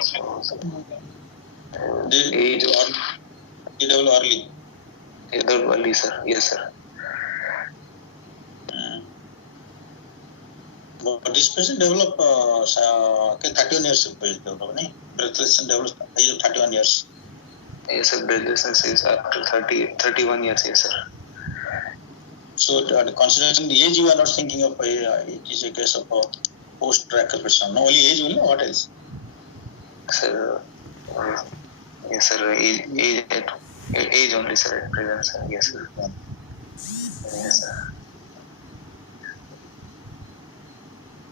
So, They age develop early. early, sir. Yes, sir. But this patient develop 31 years of age develop, nahi? Breathlessness develops age of 31 years. Yes, sir. Breathlessness is after 31 years, yes, sir. So, considering the age, you are not thinking of it is a case of a post-tracker person. No, only age only, what else? Sir, yes, sir. Age only, sir, at present, sir. Yes, sir. Yes, sir.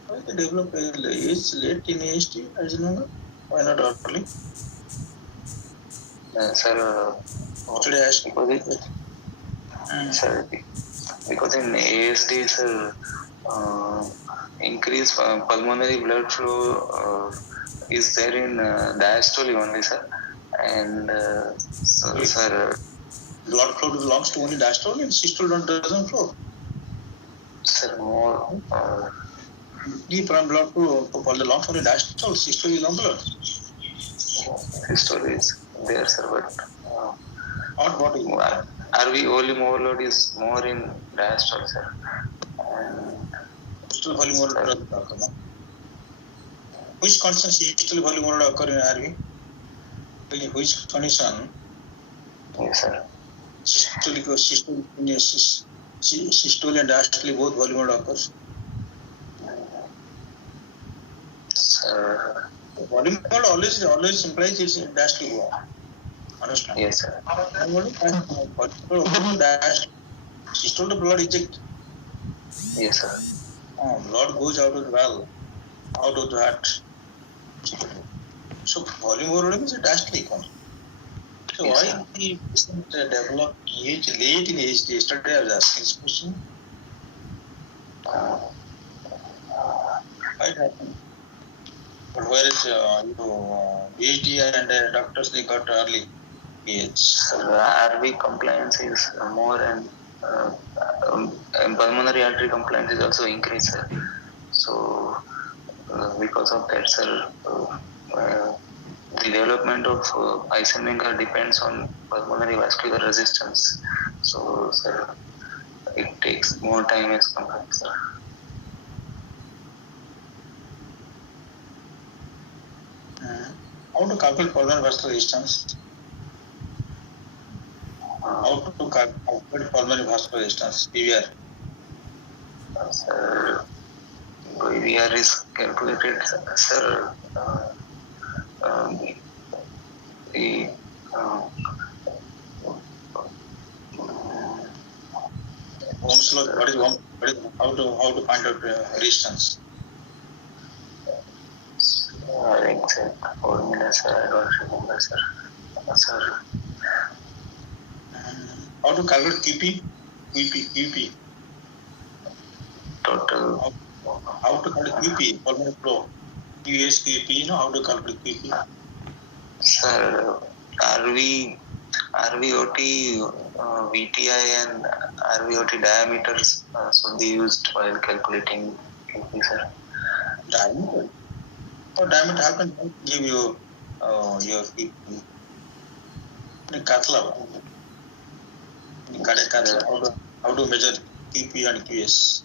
Why they develop age late in age, as you know? Why not early? Sir, Today, I asked sir, because in ASD, sir, increase pulmonary blood flow is there in diastole only, sir. And so, sir, blood flow belongs to only diastole and systole doesn't flow. sir, more From blood flow belongs only diastole, systole is no blood. systole is there, sir, but What body? RV volume overload is more in diastole, sir. And Systole volume overload occur, no? Which condition systole volume overload occur in RV? In which condition? yes, sir. Systole and diastole both volume overload occurs. Sir, volume overload always implies it's diastole. Understand? yes, sir. Systole the blood eject. Yes, sir. Blood goes out of the valve, out of the heart. So volume overload is a diastole. So Yes, why sir. the patient develop age late in age? Yesterday I was asking this question. Why it happened? But whereas PhD and doctors they got early age. Sir, RV compliance is more and pulmonary artery compliance is also increased, sir. So because of that, sir, the development of Eisenmenger depends on pulmonary vascular resistance. So, sir, it takes more time as compared, sir. How to calculate pulmonary vascular resistance? How to calculate pulmonary vascular resistance? PVR. Sir, PVR is calculated, sir. The Ohm's law. What is Ohm? How to find out resistance? Exact formula, sir. I don't remember, sir. Sir. How to calculate QP? QP. Total. How to calculate QP? Pulmonary flow. QS QP. How to calculate QP? Sir, RVOT, VTI and RVOT diameters should be used while calculating QP, sir. Diameter? Diameter how can give you your QP? Katla. How to measure QP and QS?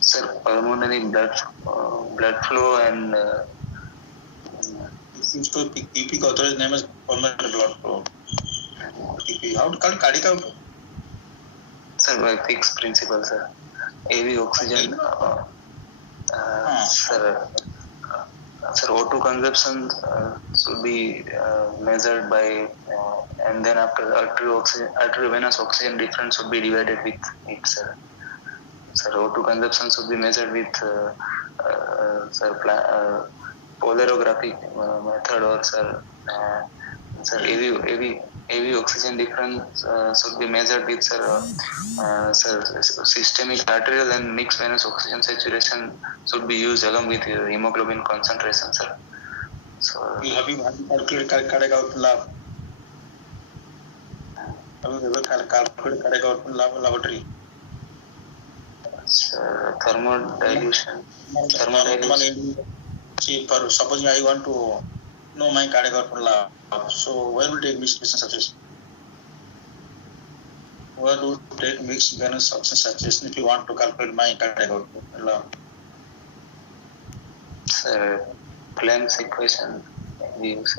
Sir, pulmonary blood flow and QP का authorized name is pulmonary blood flow. QP. How to calculate cardiac output? Sir, by fixed principle, sir. AV oxygen, sir. Sir, O2 consumption should be measured by, and then after arteriovenous oxygen difference should be divided with it, sir. Sir, O2 consumption should be measured with polarographic method or sir AV oxygen difference should be measured with systemic arterial and mixed venous oxygen saturation should be used along with hemoglobin concentration, sir. So have you calculated cardiac output lab? Have you ever calculated cardiac output laboratory? Thermodilution. See, for supposing I want to know my cardiac output lab, so where will take mixed business saturation? Where do take mixed balance substance saturation if you want to calculate my cardiac output lab? Planck's equation we use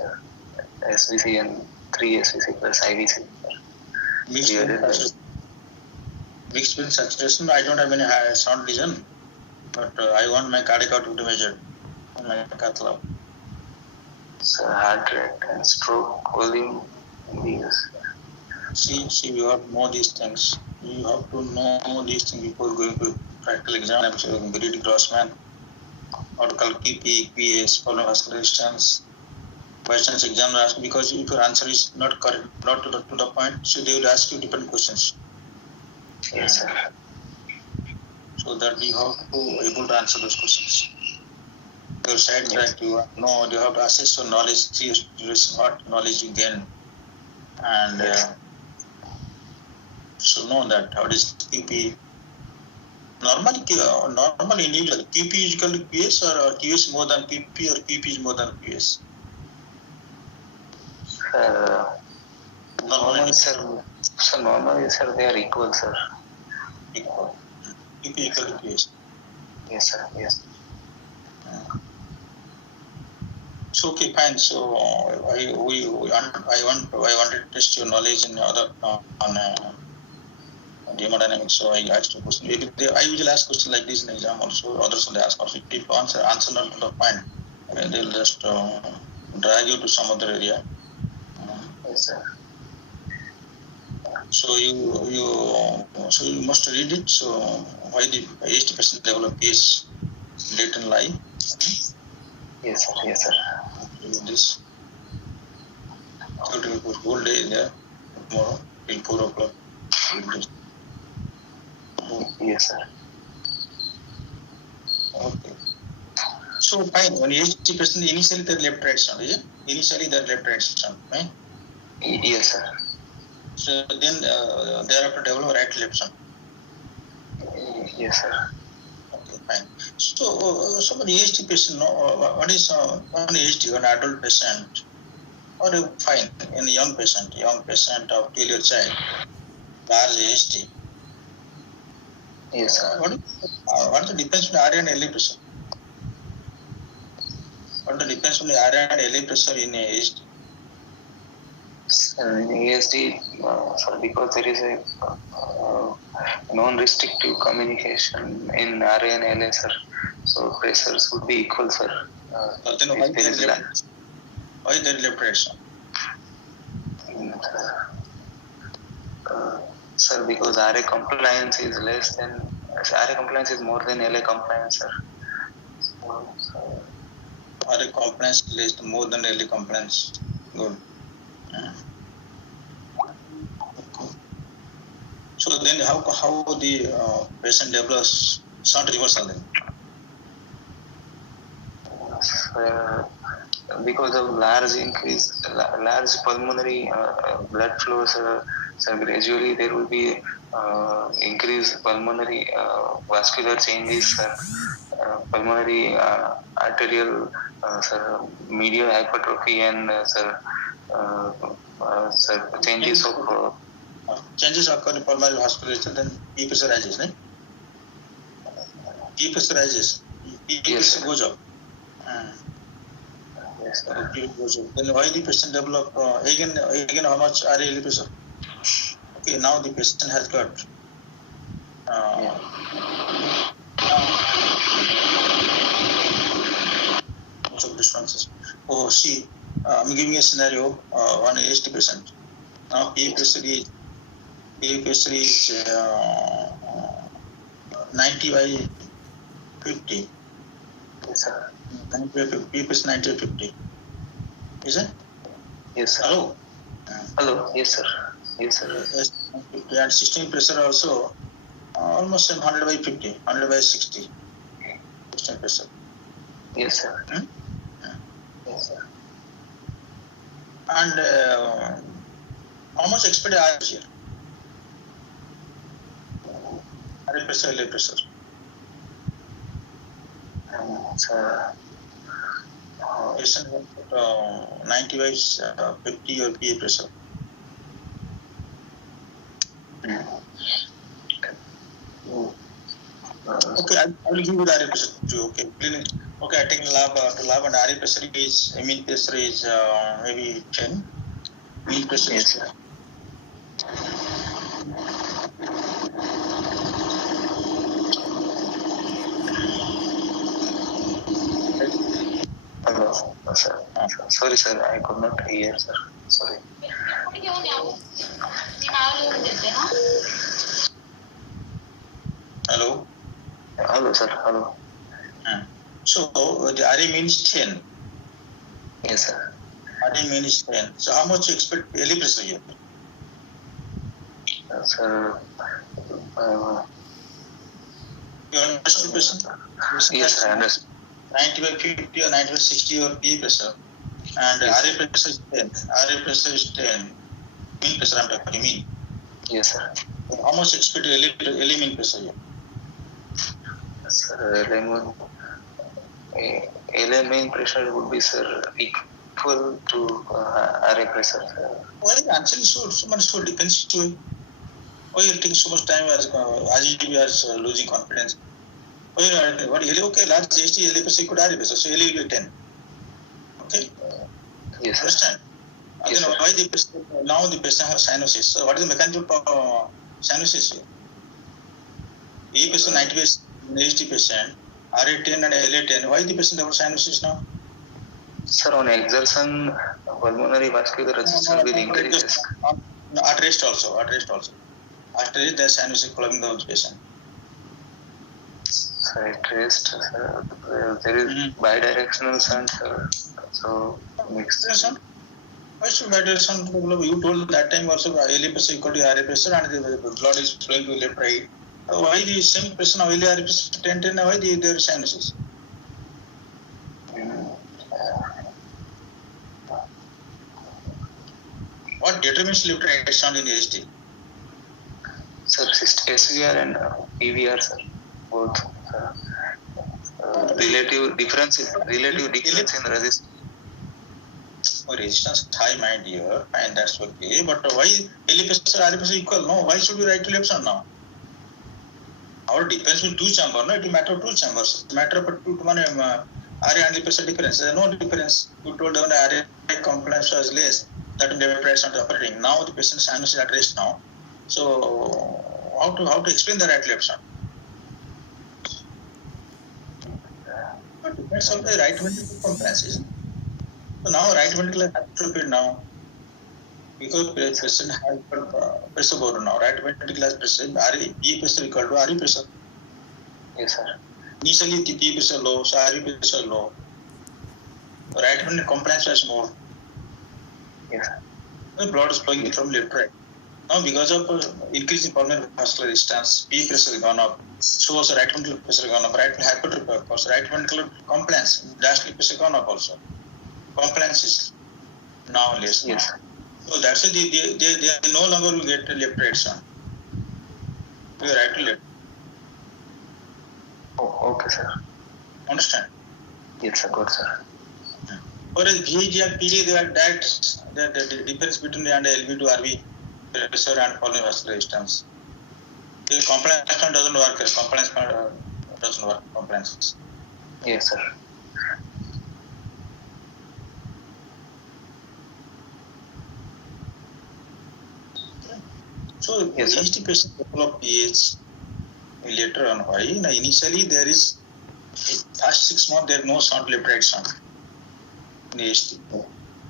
SVC and 3 SVC plus IVC. Mixed balance saturation, I don't have any sound lesion, but I want my cardiac output measured on my cath lab. So heart rate and stroke volume we use. See, you have to know these things. You have to know these things before going to practical exam. I'm saying Brady Grossman, article QP, QS, cardiovascular resistance. By chance exam will ask, because if your answer is not correct, not to the point, so they will ask you different questions. Yes, sir. So that you have to able to answer those questions. Your side track, you have to assess your knowledge, see what knowledge you gain, and so know that how is QP. Normally individual QP is equal to QS or QS more than QP or QP is more than QS. Normally, sir, they are equal, sir. Equal. QP equal to QS. Yes, sir. Yes. So okay, fine. So I wanted to test your knowledge in other on hemodynamics. So I asked you a question. I usually ask questions like this in exam also. Others will ask also. If you answer not to the point, they'll just drag you to some other area. Yes, sir. So you must read it. So why the 80% level of case latent lie? Yes, sir. Yes, sir. This whole day there tomorrow till 4 o'clock. Yes, sir. Okay. So fine. When 80% initially the left right sound, is it? Initially the left right sound, right? Yes, sir. So then thereafter develop right left sound. Yes, sir. Okay, fine. So an ASD patient, what is an ASD, an adult patient, or fine, in a young patient of 12-year child, large ASD. Yes, sir. What is the difference between RA and LA pressure? What is the difference between RA and LA pressure in ASD? In ASD, sir, because there is a non-restrictive communication in RA and LA, sir. So pressures would be equal, sir. Then why there is left right sound? Sir, because RA compliance is less than RA compliance is more than LA compliance, sir. RA compliance is less more than LA compliance. Good. So then how the patient develops sound reversal then? Because of large pulmonary blood flow, so gradually there will be increased pulmonary vascular changes, pulmonary arterial medial hypertrophy and changes of changes occur in pulmonary vasculature, then P pressure rises, right? P pressure rises. P pressure goes up. Yes, then why the patient develop again how much RA pressure? Okay, now the patient has got most of differences. Oh, see, I'm giving a scenario. One ASD patient. Now P pressure is 90 by 50. Yes, sir. 90 by 50. P pressure 90 by 50. Is it? Yes, sir. Hello. Hello. Yes, sir. Yes, sir. And 16 pressure also almost 100 by 50, 100 by 60. 16 pressure. Yes, sir. Yes, sir. And how much expected RA here? RA pressure, LA pressure. Sir, Patient got 90 by 50 or PA pressure. Okay, I will give you the RA pressure too. Okay, clinic. Okay, I take lab to lab and RA pressure is mean pressure is maybe 10. Mean pressure yes, is sir. Hello, sir. Sorry, sir, I could not hear, sir. Sorry. Hello. Hello, sir. Hello. So the RA means 10. Yes, sir. RA means 10. So how much you expect LA pressure here? Sir, You understand the question? yes, sir, I understand. 90 by 50 or 90 by 60 or PA pressure. And Yes. RA pressure is 10. RA pressure is 10. Mean pressure I'm talking mean. Yes, sir. How much expect LA mean pressure here? Sir, LA main pressure would be, sir, equal to RA pressure, sir. Why answer is so much so defensive? Why you taking so much time as we are losing confidence? Why what LA okay, large GST LA pressure equal to RA pressure, so LA will be 10. Okay? Yes, sir. Understand? Yes, Again, sir. why the patient, now the patient has cyanosis. So what is the mechanism of cyanosis here? A patient 90 base ASD patient, RA 10 and LA 10. Why the patient have cyanosis now? Sir, on exertion, pulmonary vascular resistance will increase. At rest also. At rest, there is cyanosis following the patient. Sir, at rest, sir, there is bidirectional sun, sir. So, mixed. Why should bidirectional? You told that time also LA pressure equal to RA pressure and the blood is flowing to left, right. Why the same person of LA RA pressure 10, why there is cyanosis? What determines left right sound in ASD? Sir, SVR and PVR, sir, both. Relative difference in resistance. Resistance high, my dear, and that's okay. But why LA pressure RA pressure equal? No, why should we write to left sound now? Our depends on two chambers, no? It matter of two chambers. It matter of two RA and pressure difference. There is no difference. You told when RA compliance was less, that will never price not operating. Now the patient sinus is at rest now. So how to explain the right left sound? But depends on the right ventricular compliance, isn't it? So now right ventricular hypertrophy now. Because patient has pressure board now, right ventricular pressure, RA pressure equal to RE pressure. Yes, sir. Initially the P pressure low, so RE pressure low. Right ventricular compliance was more. Yes, sir. The blood is flowing from left to right. Now because of increasing pulmonary vascular resistance, P pressure has gone up. So also right ventricular pressure gone up. Right ventricular hypertrophy, of course. Right ventricular compliance, diastolic pressure gone up also. Compliance is now less. Yes. So that's it. They no longer will get left right sound. We right to left. Oh, okay, sir. Understand? Yes, sir. Good, sir. Whereas VAG and PD, the difference between the LV to RV pressure and pulmonary vascular resistance. The compliance doesn't work. Compliance doesn't work. Compliance. Yes, sir. So yes, these patients develop PH later on. Why? Now, initially there is first 6 months there is no sound left right sound in ASD.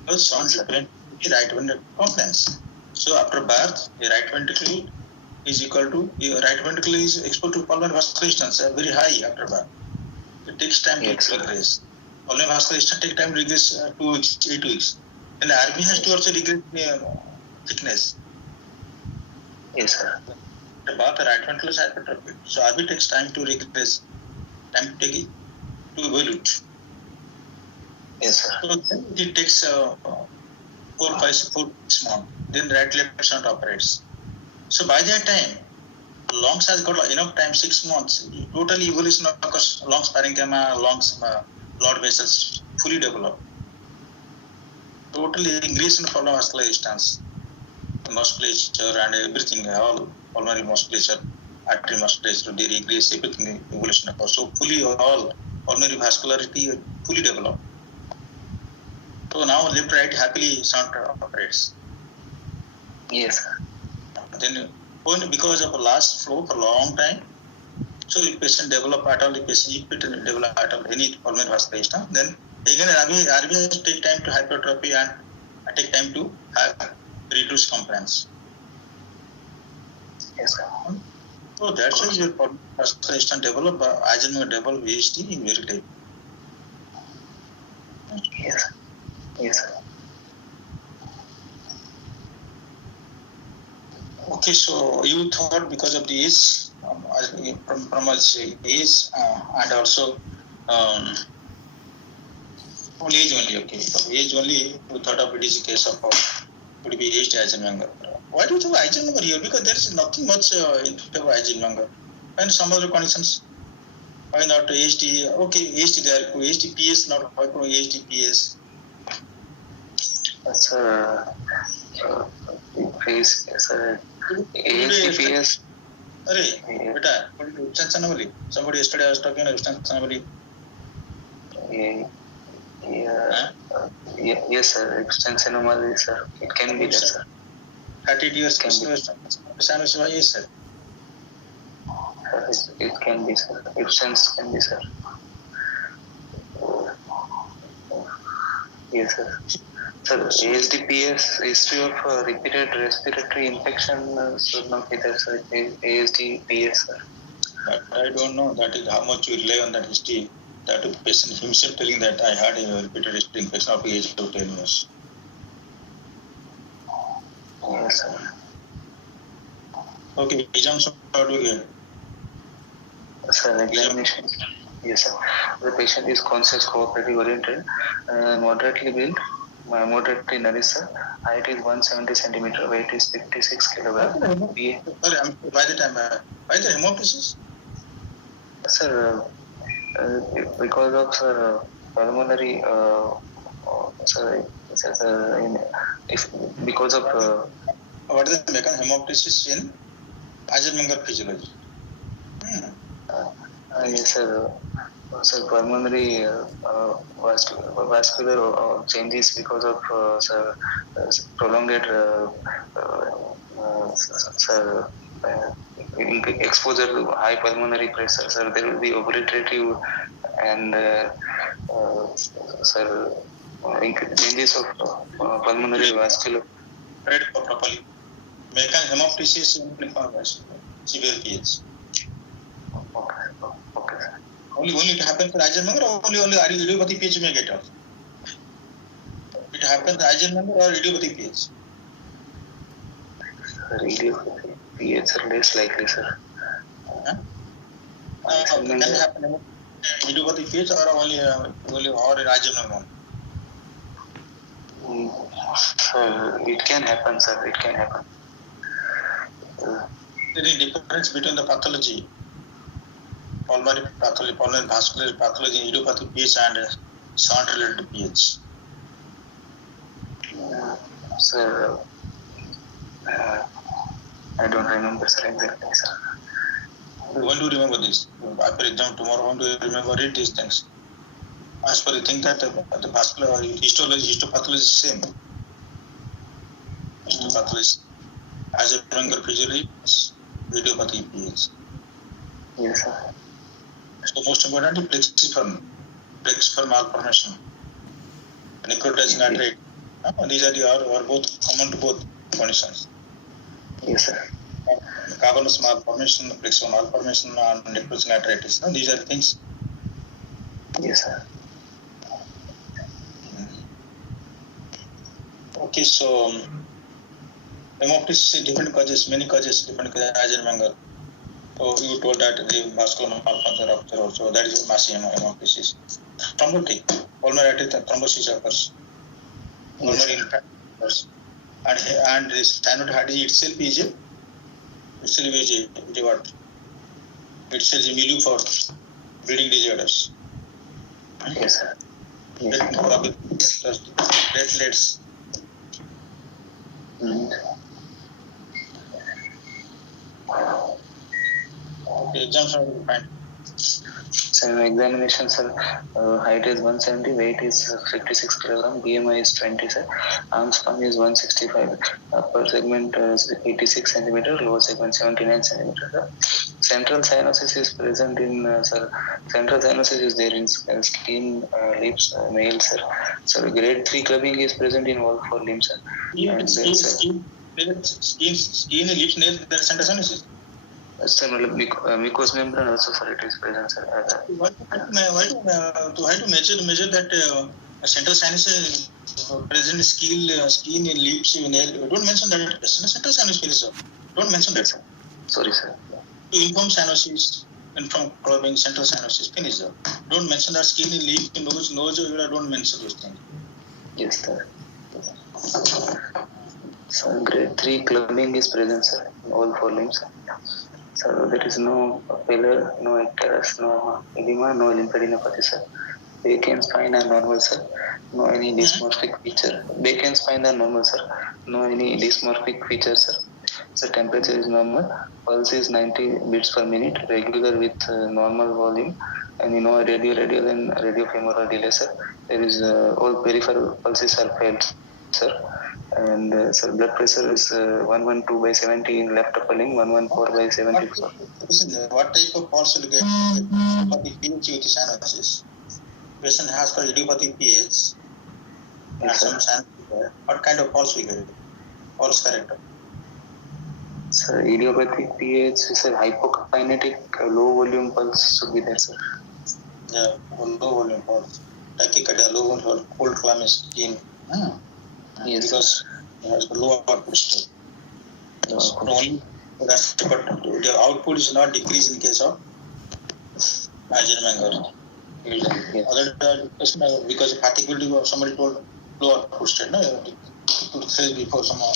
Because sound depends on right ventricular compliance. So after birth, the right ventricle is equal to right ventricle is exposed to pulmonary vascular resistance very high after birth. It takes time to regress. Pulmonary vascular resistance takes time to regress 2 weeks, 8 weeks. And the RV has to also regress thickness. Yes, sir. About the right ventricle is hypertrophic. So RV takes time to regress, time to take it to evolute. Yes, sir. So then it takes 4 5 6 months. Then right left sound operates. So by that time, lungs has got enough time, 6 months. Total evolution occurs, lungs parenchyma, lungs, blood vessels fully develop. Totally increase in pulmonary stance, musculature and everything, all pulmonary musculature, artery musculature, they increase everything, evolution occurs. So fully all pulmonary vascularity fully developed. So now left right happily sound operates. Yes, sir. Then only because of a last flow for a long time, so if patient develop at all, if patient develop at all any pulmonary vascular, then again RV has take time to hypertrophy and take time to have reduced compliance. Yes, sir. So that's why your pulmonary vascular develop Eisenmenger develop VHD in very late. Yes, sir. Yes, sir. Okay, so you thought because of the age, from age and also only age only, okay. So age only, you thought of it is a case of would be aged Eisenmenger. Why do you have Eisenmenger here? Because there is nothing much in favor of Eisenmenger. And some other conditions, why not HD? Okay, HD there, HDPS, not why for HDPS? Sir, please, sir, HDPS. Beta, somebody yesterday I was talking about somebody. Yeah, yes, sir. Extension anomaly, sir. It can be there, sir. 30 years can be. Yes, sir. It can be, sir. Extension can be, sir. Yes, sir. Sir, ASDPS, history of repeated respiratory infection should not be there, sir. ASDPS, sir. But I don't know that is how much you rely on that history. That the patient himself telling that I had a repeated respiratory infection of age of 10 years. Yes, sir. Okay, exams are due. Sir, examination. Yes, sir. The patient is conscious, cooperative oriented, moderately built, moderately nourished, sir. Height is 170 centimeter, weight is 56 kilograms. Sorry, by the time, why the hemoptysis? Sir, because of sir pulmonary, because of what is the mechanism hemoptysis in Eisenmenger physiology? Yes, sir. So pulmonary vascular changes because of prolonged exposure to high pulmonary pressure. Sir, there will be obliterative and changes of pulmonary vascular. Read properly. Mechanism hemoptysis in severe cases. Okay, sir. Only it happens for Eisenmenger or only idiopathic PH may get off? It happens Eisenmenger or idiopathic PH? Idiopathic PH are less likely, sir. Can it happen idiopathic PH or only or in Eisenmenger? Sir, it can happen, sir. It can happen. There is difference between the pathology, pulmonary pathology, pulmonary vascular pathology, idiopathic PH and shunt-related PH. Sir, I don't remember, sir, exactly, sir. When do you remember this? After exam tomorrow, when do you remember read these things? As per you think that the vascular histopathology is same. Histopathology. Eisenmenger physiology, idiopathic PH. Yes, sir. So most importantly, plexiform malformation, necrotizing artery. These are both common to both conditions. Yes, sir. Cavernous malformation, plexiform malformation, and necrotizing arteritis. These are things. Yes, sir. Okay, so hemoptysis, different causes, many causes, different causes, Eisenmenger. So you told that the vascular malfunction rupture also, that is massive hemoptysis. Thrombotic, pulmonary artery thrombosis occurs. Pulmonary impact occurs. And this cyanoid heart itself is a It's a what? It says a milieu for breeding disorders. Yes, sir. Yes. Platelets. Exams are fine. So examination, sir, height is 170, weight is 56 kg, BMI is 20, sir. Arm span is 165, upper segment is 86 centimeter, lower segment 79 centimeter, sir. Central cyanosis is present in, sir. Central cyanosis is there in skin, lips, male, sir. So grade 3 clubbing is present in all 4 limbs, sir. And skin, lips, nails, there is central cyanosis. Sir, mucous membrane also, sir, it is present, sir. Why to measure that central sinus present skin, lips, nail? Don't mention that central sinus, please, sir. Don't mention that, sir. Sorry, sir. To inform cyanosis, inform clubbing, central cyanosis, finish, sir. Don't mention that skin, lip, nose, don't mention those things. Yes, sir. So grade 3 clubbing is present, sir, in all 4 limbs. So there is no failure, no icterus, no edema, no lymphadenopathy, sir. Bacon spine are normal, sir. No any dysmorphic feature. Bacon spine are normal, sir. No any dysmorphic feature, sir. So temperature is normal. Pulse is 90 beats per minute, regular with normal volume, and radial and radiofemoral delay, sir. There is all peripheral pulses are felt, sir. And sir, blood pressure is 112 by 70 in left upper limb, 114 by 70. Listen, what type of pulse will you get for the pH with cyanosis? Patient has got idiopathic pH. Yes, what kind of pulse we get? Pulse character. Sir, idiopathic pH is a hypokinetic low volume pulse should be there, sir. Yeah, low volume pulse. Tachycardia, low volume, cold climate skin. Yes, because it has low output state. Only but the output is not decreased in case of Eisenmenger. Yes. Other than because fatigue will do, somebody told low output state. No, to say before someone.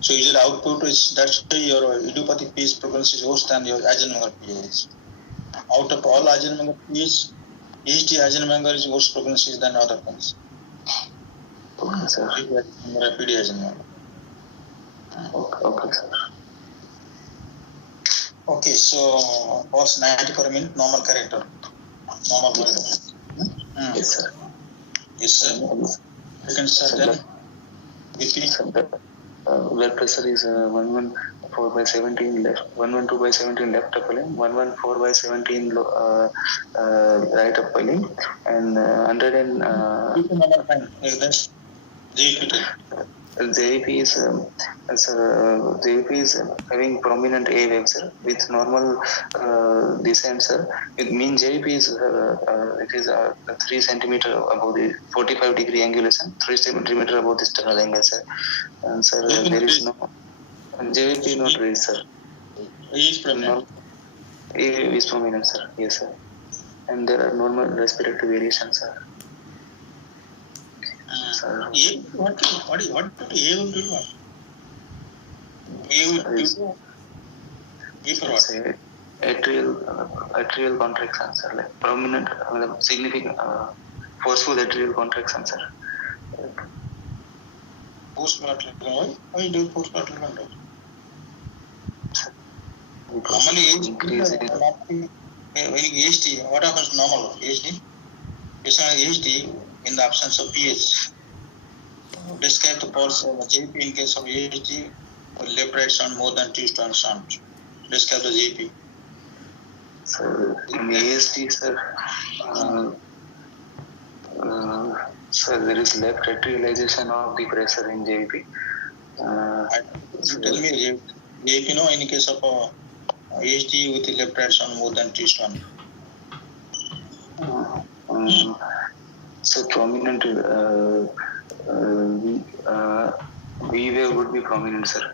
So usually output is that's why your idiopathic pH prevalence is worse than your Eisenmenger pH. Out of all Eisenmenger pH, HD Eisenmenger is worse prevalence than other things. Okay, sir. Rapid Eisenmenger. Okay, sir. Okay, so pulse 90 per minute, normal character. Normal character. Yes, sir. Yes, sir. You can start then. Blood pressure is 114 by 17 left, 112 by 17 left upper limb, 114 by 17 right upper limb, and 100 and JEP is having prominent A wave, sir, with normal descent, sir. With mean JEP is it is 3 centimeter above the 45 degree angulation, 3 centimeter above the sternal angle, sir. And sir, there is no JEP not raised, sir. A is prominent. A is prominent, sir. Yes, sir. And there are normal respiratory variations, sir. What do A will do? A will do. A for what? Atrial contraction, sir. Like prominent, significant, forceful atrial contraction, sir. Postmortem. Why do postmortem? Normally, ASD, what happens to normal ASD? ASD in the absence of pH. Describe the pulse of JP in case of ASD or left right sound more than 2 strong sounds. Describe the JP. So in ASD, sir, there is left atrialization of the pressure in JP. Tell me, JP, in case of ASD with the left right sound more than 2 strong. So prominent V wave would be prominent, sir.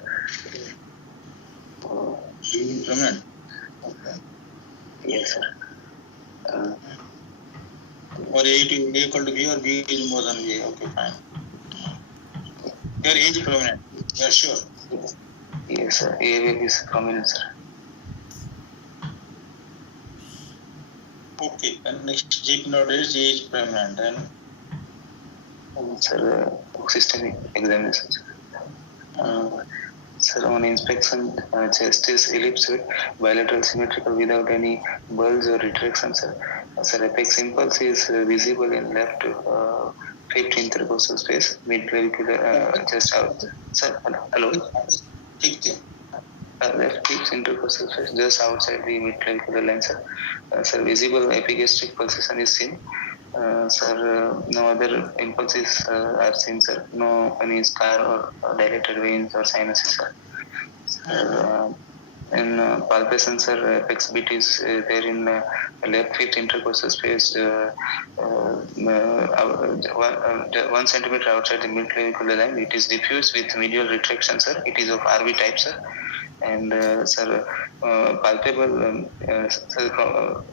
Prominent. Okay. Yes, sir. Or A equal to V or V is more than V. Okay, fine. Your age is prominent. You are sure? Yes, sir. A wave is prominent, sir. Okay, and next GP node is A is prominent. And sir, systemic examination. Sir, on inspection, chest is ellipsoid, bilateral symmetrical without any bulge or retraction, sir. Sir, apex impulse is visible in left fifth intercostal space, mid-clavicular, just out. Sir, hello? Left fifth intercostal space, just outside the mid-clavicular line, sir. Sir, visible epigastric pulsation is seen. Sir, no other impulses are seen, sir. No any scar or dilated veins or sinuses, sir. In palpation, sir, apex bit is there in left fifth intercostal space, 1 centimeter outside the mid-clavicular line. It is diffuse with medial retraction, sir. It is of RV type, sir. And sir, palpable.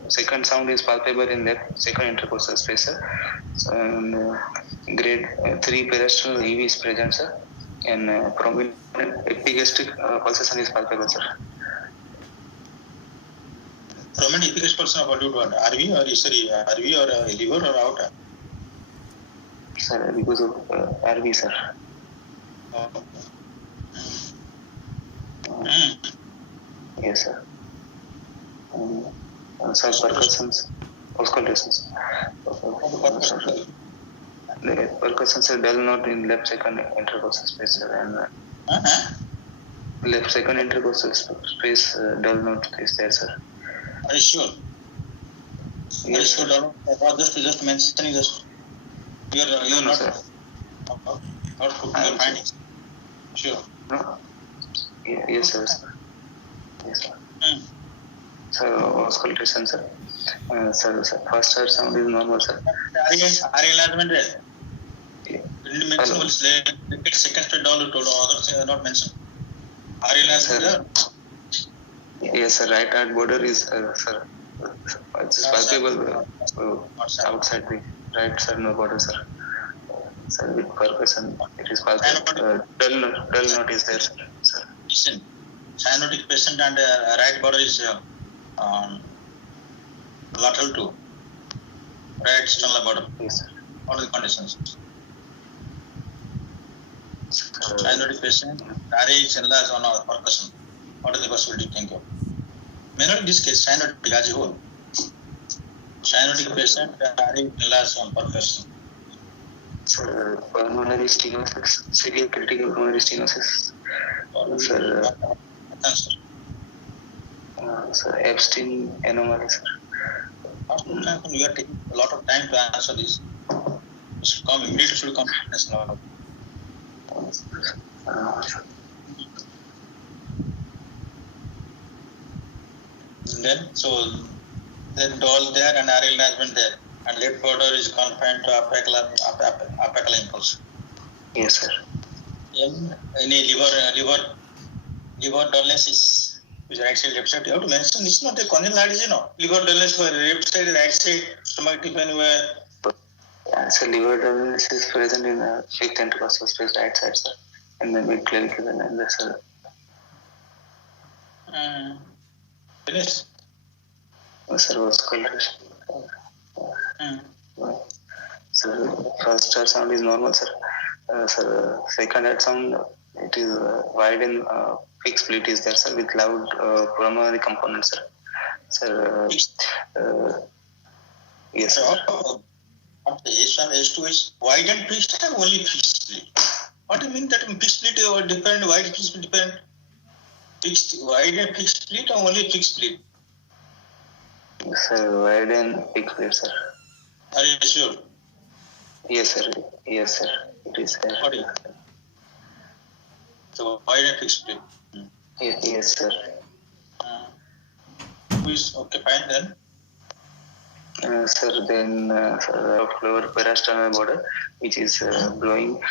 Second sound is palpable in left second intercostal space, sir. Grade 3 peristernal EV is present, sir. And prominent epigastric pulsation is palpable, sir. Prominent epigastric pulsation of what you want? RV or liver or outer? Sir, because of RV, sir. Yes, sir. Sir, percussions, auscultations. Percussions are dull note in left second intercostal space, sir, and left second intercostal space dull note is there, sir. Are you sure? Yes, sir. Just mentioning this. You're no, not, sir. Not putting your findings. Sure. No. Yes, sir. Yes, sir. Sir, auscultation, sir. Sir, first heart sound is normal, sir. Are enlargement there? Didn't mention only second state dollar to others not mentioned. Are enlargement there? Yes, sir. Right heart border is, sir. It's palpable outside the right side no border, sir. Sir, with percussion, it is palpable. Dull note is there, sir. Listen, cyanotic patient and right border is lateral to right sternal border. Yes, sir. What are the conditions? Cyanotic patient, RA is enlarged on our percussion. What is the possibility? Thank you. May not in this case, cyanotic as a whole. Cyanotic patient, RA enlarged on percussion. Sir, pulmonary stenosis, severe critical pulmonary stenosis. Sir, sir, Epstein anomaly, sir. We are taking a lot of time to answer this. It should come immediately. Should come. Then doll there and RA enlargement there, and left border is confined to apical impulse. Yes, sir. Any liver dullness is right side, left side. You have to mention it's not a congenital disease, no. Liver dullness for left side, right side, stomach deep anywhere. So liver dullness is present in the fifth intercostal space, right side, sir, and then mid-clavicular line, sir. Finish. Sir, auscultation. Sir, first heart sound is normal, sir. Sir, second heart sound, it is wide and fixed split is there, sir, with loud pulmonary component, sir. Sir, yes, sir. S1, S2 is wide and fixed and only fixed split. What do you mean that fixed split or different, wide fixed split different? Fixed, wide and fixed split or only fixed split? Sir, wide and fixed split, sir. Are you sure? Yes, sir. Yes, sir. It is there. What is it? So wide and fixed split. Yes, sir. Okay, fine then. Sir, then sir, lower parasternal border, which is blowing.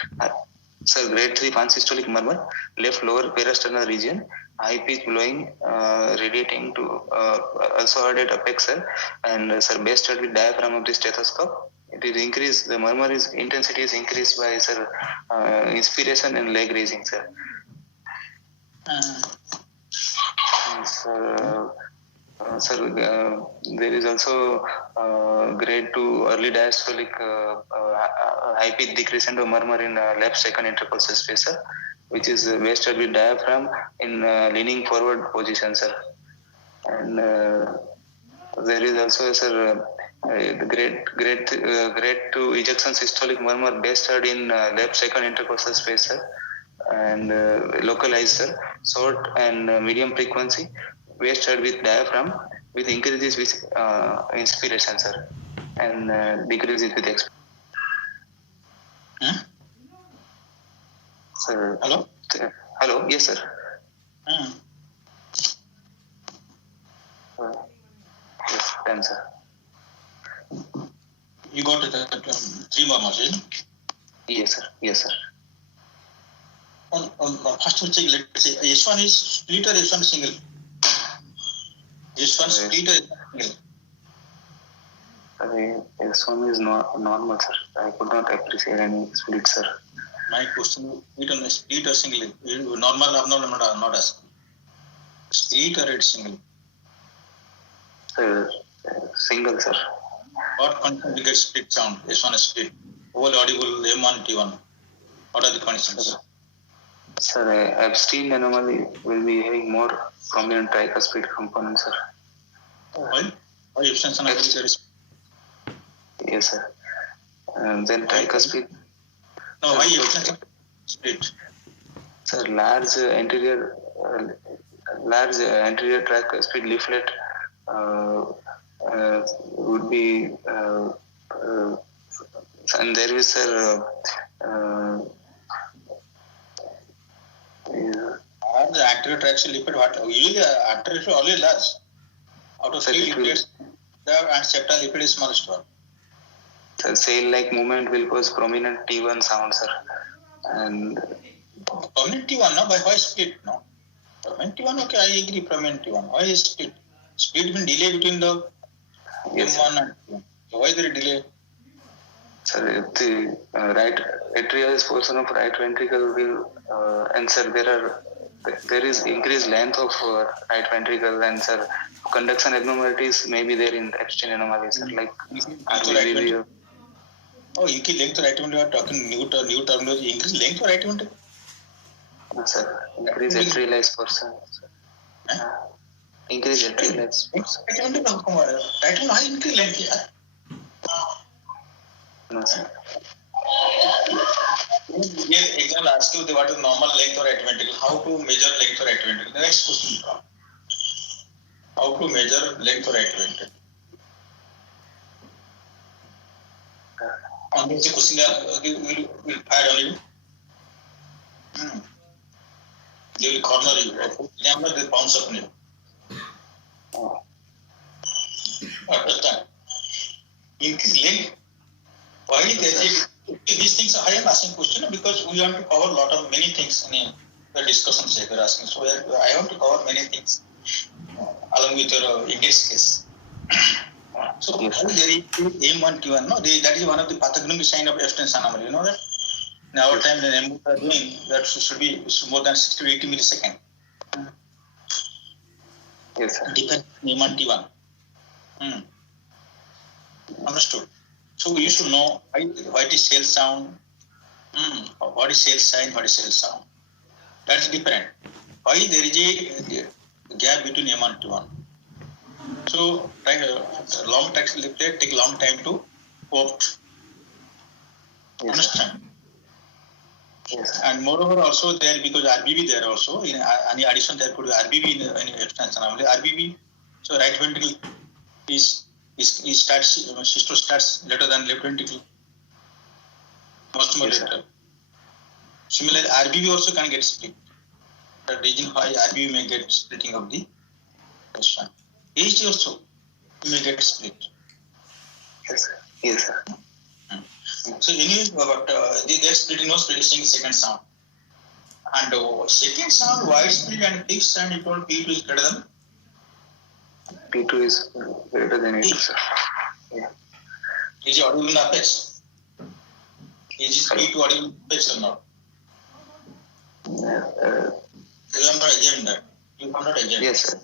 Sir, grade 3 pansystolic murmur, left lower parasternal region, high pitch blowing, radiating to also heard at apex, sir, and sir, based with diaphragm of the stethoscope. It is increased. The murmur is intensity is increased by, sir, inspiration and leg raising, sir. There is also grade 2 early diastolic high pitch decrescent of murmur in left second intercostal space, sir, which is wasted with diaphragm in leaning forward position, sir. And there is also, sir, grade 2 ejection systolic murmur based in left second intercostal space, sir, and localized, sir, short and medium frequency, wasted with diaphragm, with increases with inspiration, sir, and decreases with expiration. Sir. Hello? Hello, yes, sir. Yes, done, sir. You got it, 3 murmurs, eh? Yes, sir. Yes, sir. On first we'll check, let's say S1 is split or S1 single? S1 split or S1 single? S1 is not normal, sir. I could not appreciate any split, sir. My question is split or single? Normal, abnormal, not asking. Split or it's single? Single, sir. What condition will get split sound? S1 is split. Whole audible M1, T1. What are the conditions? Sir, abstain anomaly will be having more prominent tricuspid component, sir. Why? Why absence anomaly is? Yes, sir. And then tricuspid. No, why absence split? Sir, large anterior tricuspid leaflet would be, and there is, sir, the anterior traction lipid, what? Usually the anterior is always large. Out of 3 lipids, the septal lipid is smallest one. The sail-like movement will cause prominent T1 sound, sir. And prominent T1, no? Why split? No. Prominent T1, okay, I agree. Prominent T1. Why is split? Split means delay between the M1 and T1. So why is there a delay? Sir, if the right atrial portion of right ventricle will, and sir, there is increased length of right ventricle, and sir, conduction abnormalities may be there in abstain anomaly, sir, like RVV. Oh, increase length of right ventricle, you are talking new terminology, increase length of right ventricle? No, sir, increase atrialized portion. Increase atrialized portion. Right ventricle, right ventricle, high increase length, yeah. No, sir. Here, example ask you what is normal length of right ventricle, how to measure length of right ventricle. The next question comes. How to measure length of right ventricle? On this question, will fire on you. They will corner you. Remember, they bounce up on you. Understand? Increase length. Why these things? I am asking question because we want to cover many things in the discussion stage. We are asking, so I want to cover many things along with your index case. So there is M1 T1. No, that is one of the pathognomic sign of abstinence anomaly. You know that. In our time, the M1 are doing that should be more than 60 to 80 milliseconds. Yes, sir. Depends on M1 T1. Understood. So you should know what is cell sound, what is cell sign, what is cell sound. That is different. Why there is a gap between M1 and T1. So long text leaflet take long time to opt. Yes. Understand? Yes. And moreover also there, because RBB there also, in any addition there could be RBB in any extension. RBB, so right ventricle starts later than left ventricle. Much more later. Similarly, RBB also can get split. The reason why RBB may get splitting of the question. AHT also may get split. Yes, sir. Yes, sir. So anyway, but their splitting was producing second sound. And second sound, wide split and fixed sound, you told P2 is greater than? P2 is greater than 8, sir. Yeah. Is it audible in apex? Is it P2 audible in apex or not? You are not agent that. You are not agent. Yes, sir.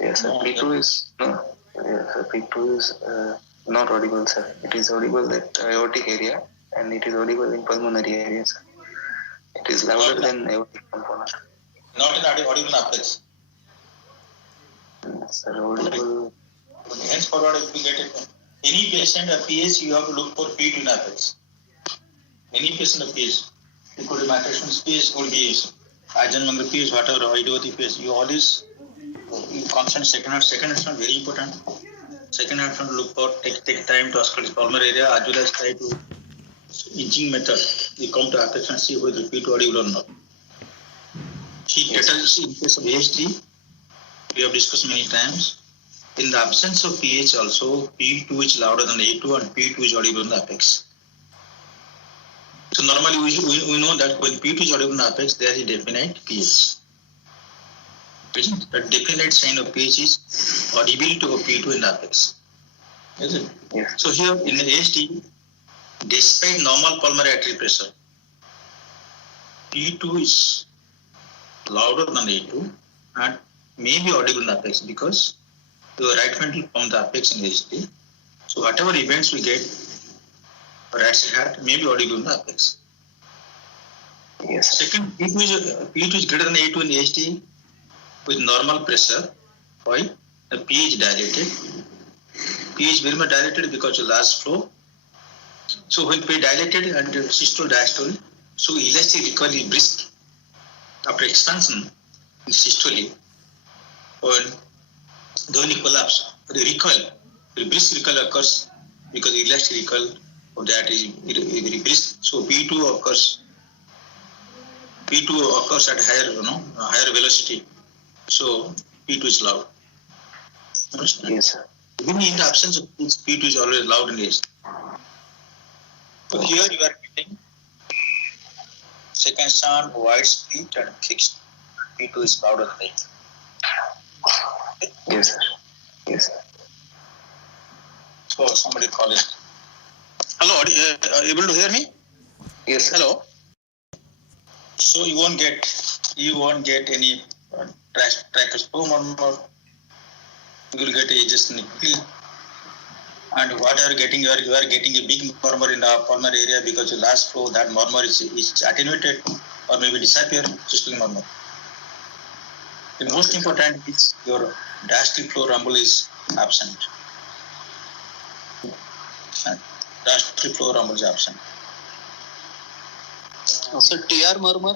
Yes, sir. P2 is no. Yes, sir. P2 is not audible, sir. It is audible at aortic area, and it is audible in pulmonary area, sir. It is louder than aortic component. Not in audible apex. Sir, audible. Henceforward, if you get it, any patient a PH, you have to look for P2 in apex. Any patient a PH, it could be migration PH, could be Eisenmenger PH, whatever, IDOT PH. You always constant second is not very important. Second half to look for take time to auscultate pulmonary area as well as try to inching method. You come to apex and see whether P2 audible or not. In case of ASD, we have discussed many times. In the absence of PH also, P2 is louder than A2 and P2 is audible in the apex. So normally we know that when P2 is audible in the apex, there is a definite PH. The definite sign of PH is audibility of P2 in the apex. Is it? Yes. So here in the ASD, despite normal pulmonary artery pressure, P2 is louder than A2 and may be audible in the apex because the right ventricle forms the apex in ASD. So whatever events we get, right heart may be audible in the apex. Yes. Second, P2 is greater than A2 in ASD with normal pressure. Why? The pH dilated. pH very much dilated because of large flow. So when pH dilated and systole diastole, so elastic recovery is brisk. After expansion in systole, when the only collapse, the recoil, the brisk recoil occurs because the elastic recoil of that is very brisk. So P2 occurs at higher velocity. So P2 is loud. Understand? Yes, sir. Even in the absence of P2 is always loud in this. So here you are getting second sound, wide split and fixed. P2 is louder than A2. Yes, sir. Yes, sir. So somebody call it. Hello, are you able to hear me? Yes, sir. Hello. So you won't get any tracheostomy or you will get a just nickel. And what are you getting? You are getting a big murmur in the pulmonary area because the last flow that murmur is attenuated or maybe disappear. Systolic murmur. The most important is your diastolic flow rumble is absent. Diastolic flow rumble is absent. So TR murmur.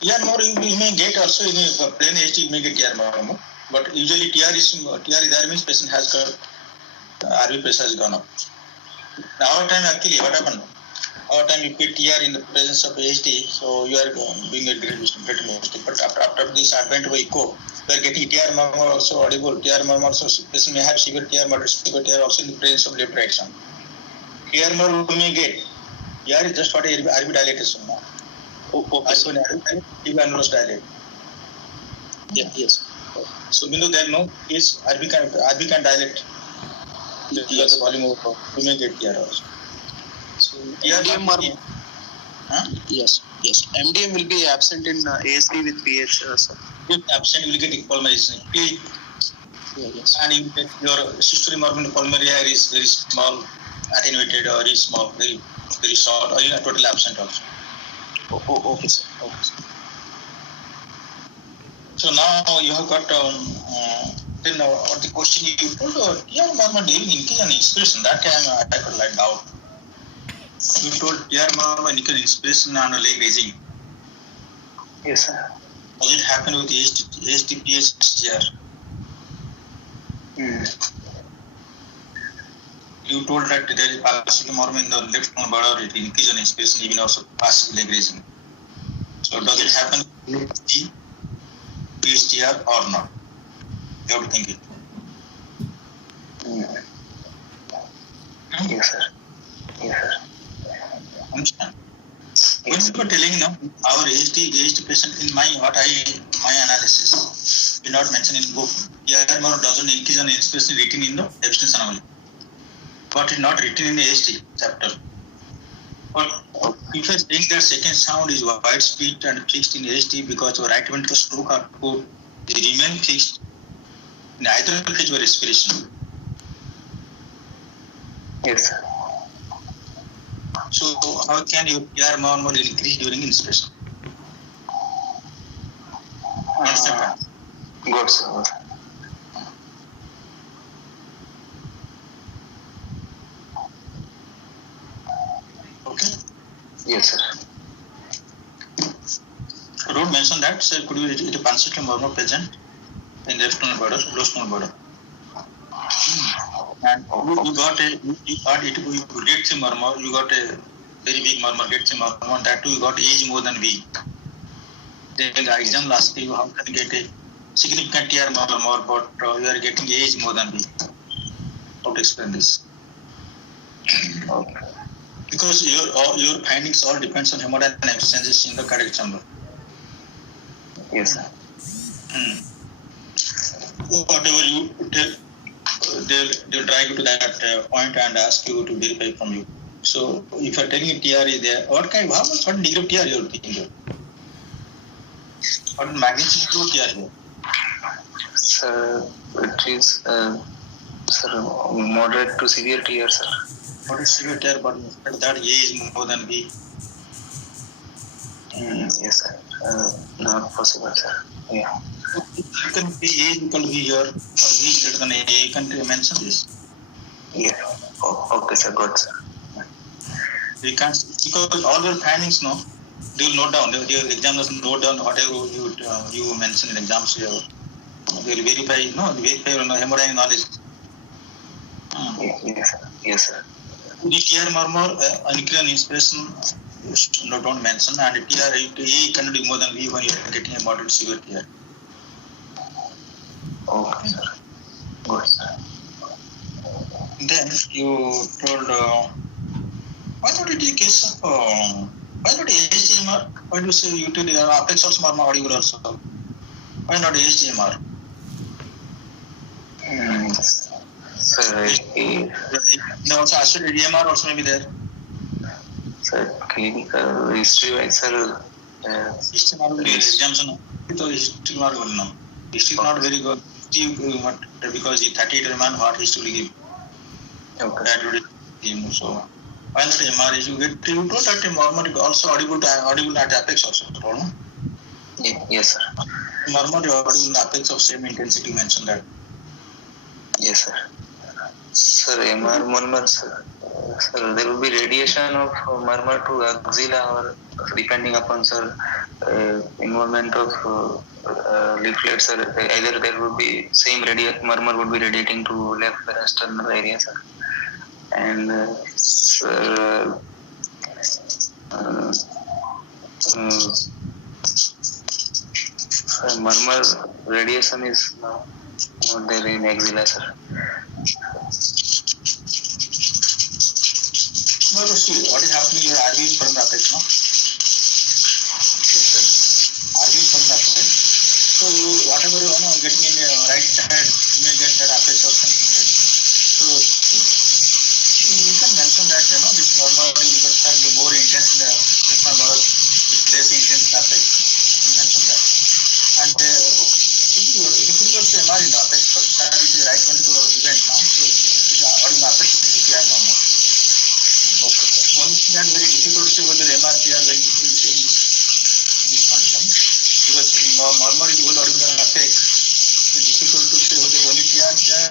TR murmur you may get also in a plain ASD you may get TR murmur, but usually TR is there means patient has got RV pressure has gone up. Now our time actually what happened? Our time you put TR in the presence of ASD, so you are doing a great mistake. But after this advent of echo, we are getting TR murmur also audible. TR murmur also patient may have severe TR, moderate severe TR also in the presence of left action. TR murmur we may get. TR is just what RV dilatation now. Okay. So RV annulus dilate. Yeah. Yes. So we know that no is RV can dilate. Yes. The volume of we may get TR also. So MDM murmur. Yes. MDM will be absent in ASD with PH, sir. If absent, you will get pulmonary. Yes. And you get your systolic murmur in pulmonary area is very small, attenuated or very small, very short, or you are totally absent also. Okay, sir. So now you have got then the question you told TR murmur during infusion inspiration. That time I could like doubt. You told TR murmur inspiration and leg raising. Yes, sir. Does it happen with ASD PH You told that there is passive murmur in the left lung body or infusion inspiration, even also passive leg raising. So does it happen with the PHTR or not? You have to think it. Yes, sir. Understand? When you are telling our ASD patient in my analysis, we not mention in book. TR murmur doesn't infusion inspiration written in the abstinence anomaly. But it's not written in the ASD chapter. But if I think that second sound is wide speed and fixed in HD because your right ventricle stroke output remain fixed in either phase of respiration. Yes, sir. So how can your PR more increase during inspiration? Good, sir. Okay. Yes, sir. I don't mention that. So could you it a consistent murmur present in left sternal border, low sternal border? And you got it. You get the murmur. You got a very big murmur. Get the murmur. That too, you got age more than V. Then the exam last year, how can you get a significant TR murmur, but you are getting age more than V? How to explain this? Okay. Because your findings all depends on hemodynamic changes in the cardiac chamber. Yes, sir. Whatever you tell, they'll drag you to that point and ask you to verify from you. So if you're telling TR is there, what degree of TR you're thinking? What magnitude of TR here? Sir, it is sir, moderate to severe TR, sir. Moderate severe TR, but that A is more than B. Yes, sir. Not possible, sir. Yeah. You can be A equal to B here, or B greater than A. You can mention this. Yeah. Oh, okay, sir. Good, sir. We can't, because all your findings, no, they will note down. The examiners note down whatever you mention in exams. They will verify, verify on hemodynamic knowledge. Yes, sir. Yes, sir. The TR murmur, unclear inspiration, don't mention, and TR A can be more than B when you are getting a moderate severe TR. Okay, sir. Good, sir. Then you told, why not it is a case of, why not HDMR? Why do you say you tell apex also murmur audible also? Why not HDMR? Sir, They also asked DMR also may be there. sir, clinical history wise, sir. History not very exams, history not good now. History not very good. Because the 38 man what history will give. Okay. That would give. So why not MR is you get you told that murmur is also audible at apex also. Yes, sir. Murmur is audible in apex of same intensity mentioned that. Yes, sir. Sir, MR murmur, sir. Sir, there will be radiation of murmur to axilla, or depending upon, sir, involvement of leaflets, sir. Either there would be same murmur would be radiating to left parasternal area, sir. And sir, murmur radiation is not there in axilla, sir. No, see, what is happening here, RV is from the apex, no? Yes, sir. RV is from the apex. So, whatever getting in right side, you may get that apex or something like that. So, you can mention that, this normal, you can be more intense in the different model, it's less intense in apex. You mention that. And it could also MR in the apex, but that is the right ventricular event now. So, it is already in apex, it is PI normal. Okay, sir. One thing that very difficult to say whether MRPR very difficult to say in this condition, because normally the whole audible apex is difficult to say whether only PR there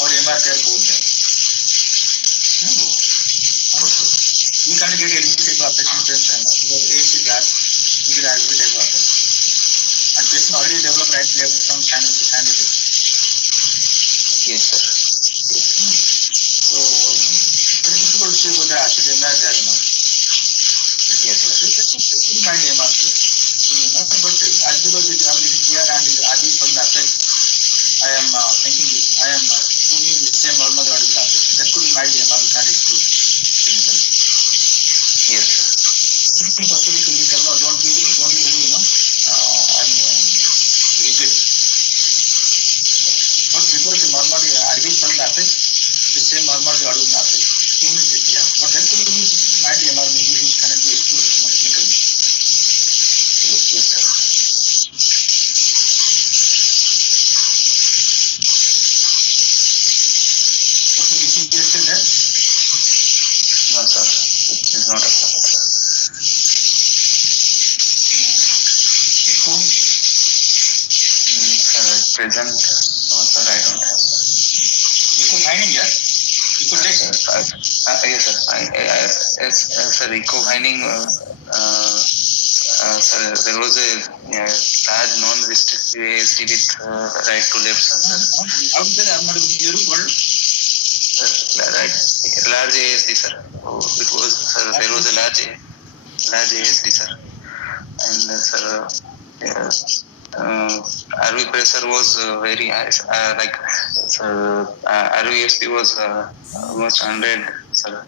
or MRPR both there. You can't get any type of apex in terms of MR because AS is that you get any type of apex. And patient already developed right left from sinus. Yes, sir. So very difficult to say whether acid MR there or not. Yes, sir. It's mild MR, but as because it is here and is adding from the apex, I am thinking this. I am assuming the same normal audible apex. That could be mild MR, we can't exclude clinical. Yes, sir. If you possibly clinical, no, don't be I'm rigid. But because the normal adding from the apex, the same normal audible apex. immediately, yeah. But that will be might be MR maybe which cannot be excluded from clinical. Yes, sir. Okay, is it listed there? No, sir. It is not a problem, sir. Echo? Sir, at present, no, sir, I don't have, sir. Echo finding, yeah? Echo text? Yes, sir. Yes, sir, echo finding, sir, there was a large non-restrictive ASD with right to left sensor. How did that I'm not able to hear you? What? Right, large ASD, sir. Oh, it was, sir, there was a large ASD, sir. And, sir, RV pressure was very high. Like, sir, RVSD was almost 100, sir.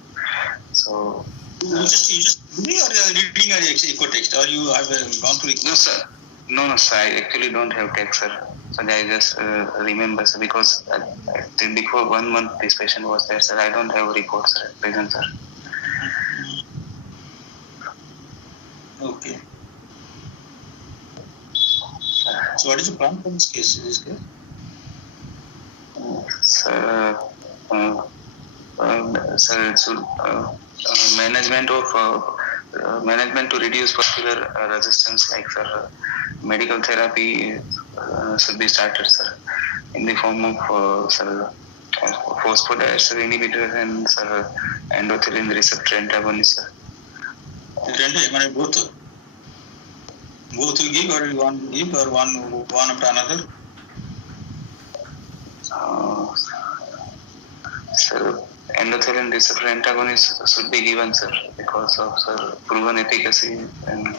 So, You just reading or reading or echo text, or you have gone through echo? no, sir. No, sir. I actually don't have text, sir. So I just remember, sir, because before 1 month this patient was there, sir. I don't have reports, sir, at present, sir. Okay. So what is the plan for this case? Sir, sir, it's management to reduce vascular resistance, like, sir, medical therapy should be started, sir, in the form of sir, phosphodiester inhibitors and, sir, endothelin receptor antagonists, sir. Both you give, or you want to give, or one after another? Sir, endothelin receptor antagonists should be given, sir, because of, sir, proven efficacy, and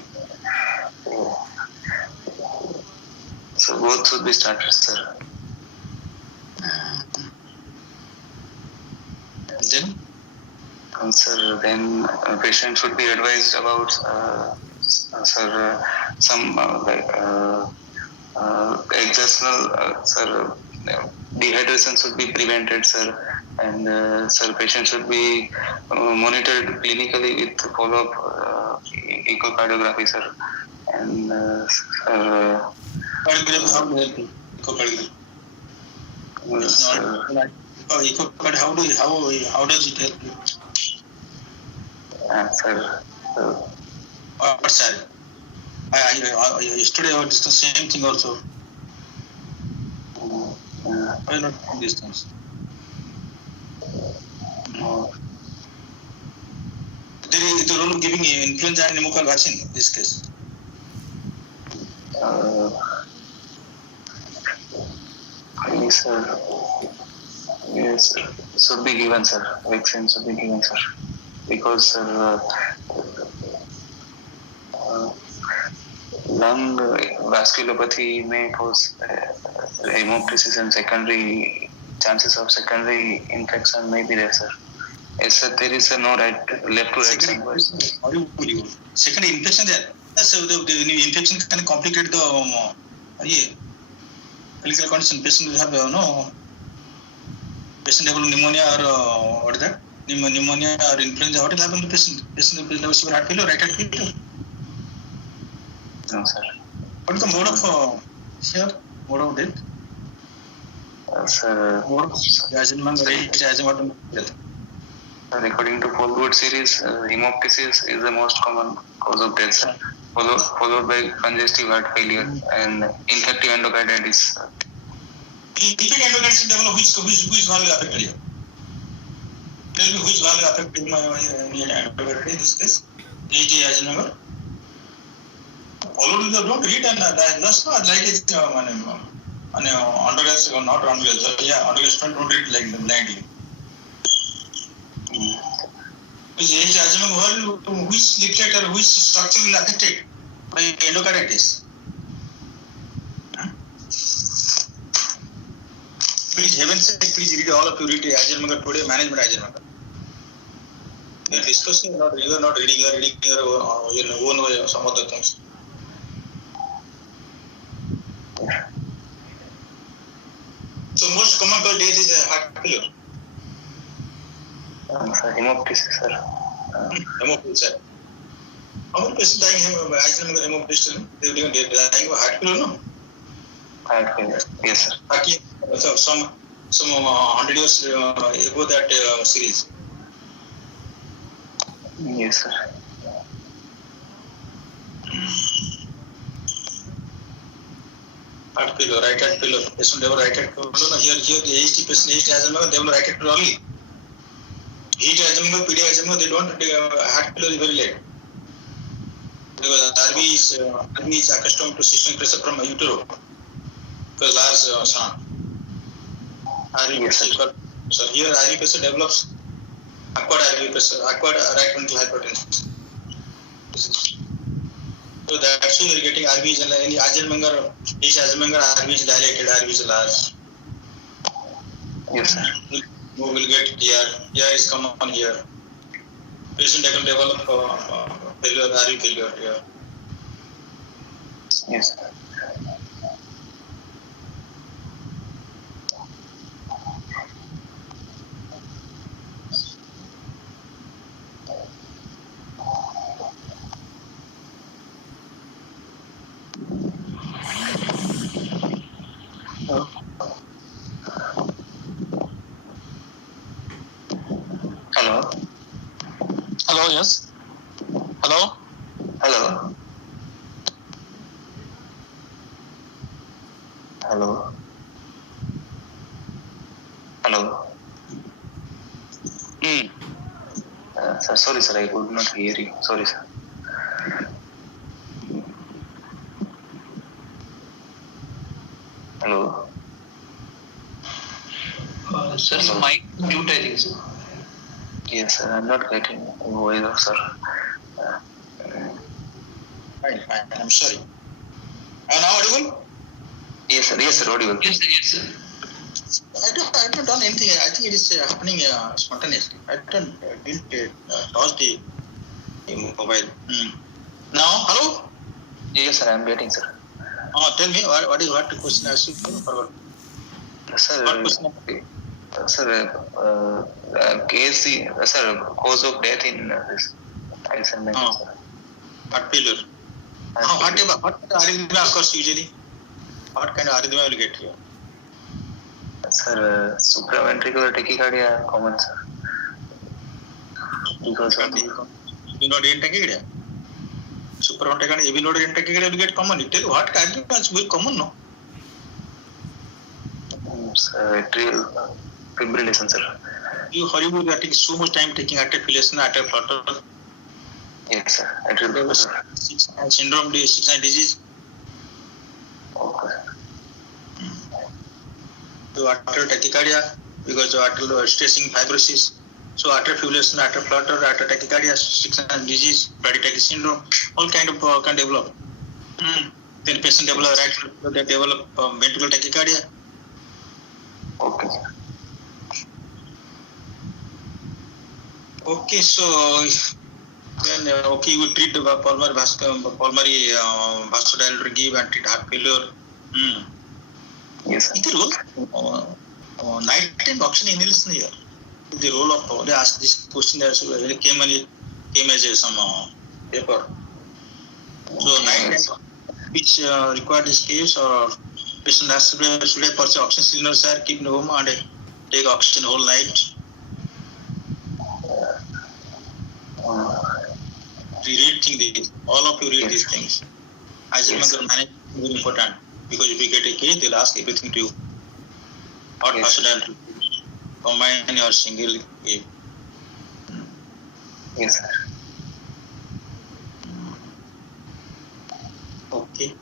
so both should be started, sir. Then? Sir, then patient should be advised about, sir, some exertional, sir, dehydration should be prevented, sir, and sir, patient should be monitored clinically with follow-up echocardiography, sir, and sir, Cardiography, how do you help you? Echocardiography. sir, Echocardiography, how does it help you? sir, Sorry. Yesterday I discussed the same thing also. Why not these things? There is the role of giving influenza and pneumococcal vaccine in this case. Yes, sir. Yes, sir. Should be given, sir. Vaccine should be given, sir. Because, sir, lung vasculopathy may cause hemoptysis, and secondary chances of secondary infection may be there, sir. Yes, sir. There is no left to right side. How do you secondary infection there? So the infection can complicate the clinical condition. Patient will have patient have pneumonia or what is that? Pneumonia or influenza. What will happen to patient? Patient will have severe heart failure, right heart failure. No, sir. What is the mode of death? Sir, according to Polwood series, hemoptysis is the most common cause of death, sir, followed by congestive heart failure and infective endocarditis. Infective endocarditis develop which valve affected here? Tell me which valve affected my endocarditis in this case? AJ Eisenhower. Followed don't read and that's not like it undergrads or not undergrads. Undergrads don't read like the blindly. Which AJ Eisenhower, which leaflet or which structure will affected by endocarditis? Please, heaven's sake, please read all of you. Read Eisenhower today, management Eisenhower. You are discussing, you are not reading, you are reading your own way or some other things. So most common cause death is heart failure. Sir, hemoptysis, sir. Hemoptysis, sir. How many patients dying isolated hemoptysis? They dying of heart failure, no? Heart failure. Yes, sir. Actually, some 100 years ago that series. Yes, sir. Heart failure, right heart failure. Patient they have right heart failure. No, here the AST patient, AST asthma, they have right heart failure only. Heat asthma, PD asthma, they don't heart failure is very late. Because RV is accustomed to systemic pressure from utero. Because large sound. RV Yes, sir. pressure. So here RV pressure develops acquired RV pressure, acquired right ventricular hypertension. So that's why you're getting RVs and any Eisenmenger, each Eisenmenger RV is dilated, RV is large. Yes, sir. We will get here is common here. Patient can develop failure, RV failure here. Yes, sir. Hello. Hello, yes. Hello. Hello. Hello. Hello. Sir, sorry, sir, I could not hear you. Sorry, sir. Hello. Sir, Hello. mic mute, I think so. Yes, sir, I'm not getting voice of sir. Fine. I'm sorry. Am I audible? Yes, sir. Yes, sir. Audible. Yes, sir. I don't done anything. I think it is happening spontaneously. I didn't toss the mobile. Now, hello? Yes, sir. I'm getting, sir. Tell me what the question I asked you forward. Sir, What question? sir, case, sir, cause of death in this Eisenmenger, sir. Heart failure. What arrhythmia occurs usually? What kind of arrhythmia will get here? Sir, supraventricular tachycardia are common, sir. Because of the Epilodean tachycardia. Supraventricular epilodean tachycardia will get common. You tell what arrhythmias will common, no? sir, atrial fibrillation, sir. You horrible, you are taking so much time taking atrial fibrillation, atrial flutter. Yes, sir. Atrial fibrillation. Syndrome, 6-9 disease. Okay. So atrial tachycardia because of atrial stressing fibrosis. So atrial fibrillation, atrial flutter, atrial tachycardia, 6-9 disease, bradykardia syndrome, all kind of can develop. Then patient develop ventricular tachycardia. Okay. Okay, so then you will treat the pulmonary vasodilator, give and treat heart failure. Yes, sir. Is the role nighttime oxygen inhalation here? The role of they ask this question as well. It came as some paper. So nighttime which required this case or patient has should I purchase oxygen cylinder, sir, keep in home and take oxygen whole night. All of you read these things. Eisenmenger management is very important because if you get a case, they'll ask everything to you. What vasodilator, combine or single case. Yes, sir. Okay.